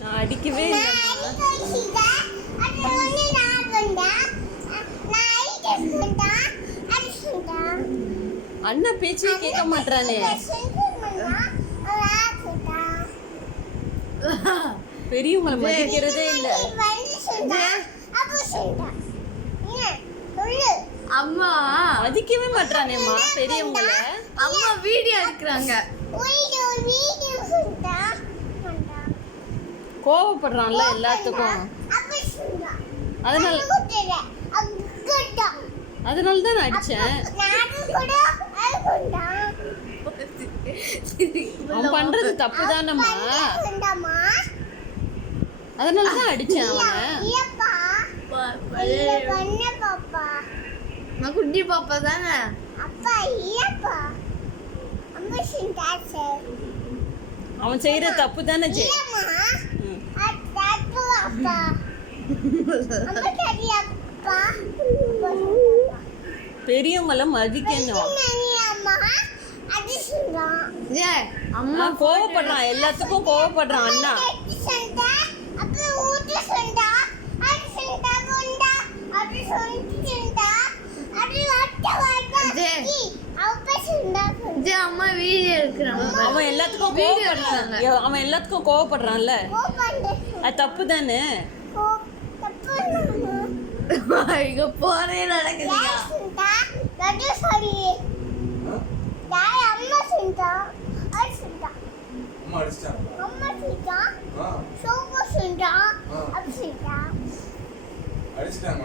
நான் அடிக்கவே இல்லை. அண்ணா பேச்சே கேட்க மாட்டானே. பெரியவங்களை மதிக்கிறதே இல்ல. அம்மா மதிக்கவே மாட்டானேம்மா பெரியவங்கள. அம்மா வீடியோ எடுக்கிறாங்க. கோவப்படுறான்ல எல்லாத்துக்கும். அதனால தான் நான் அடிச்சேன். அவன் பண்றது தப்பு தானம்மா. அதனால தான் அடிச்சேன் அவனை. குட்டி பாப்பா தானே. அவன் செய்யற தப்பு தானே ஜெய். பெரியவங்கள மதிக்கணும். அம்மா கோவப்படுறான், எல்லாத்துக்கும் கோவப்படுறான் அண்ணா. அம்மா வீடியோ எடுக்கிறாங்க. அவன் எல்லாத்துக்கும் கோவப்படுறான். அவன் எல்லாத்துக்கும் கோவப்படுறான்ல, அது தப்பு தானே. இங்க போறே நடக்குது. அடிச்சிட்டாங்க.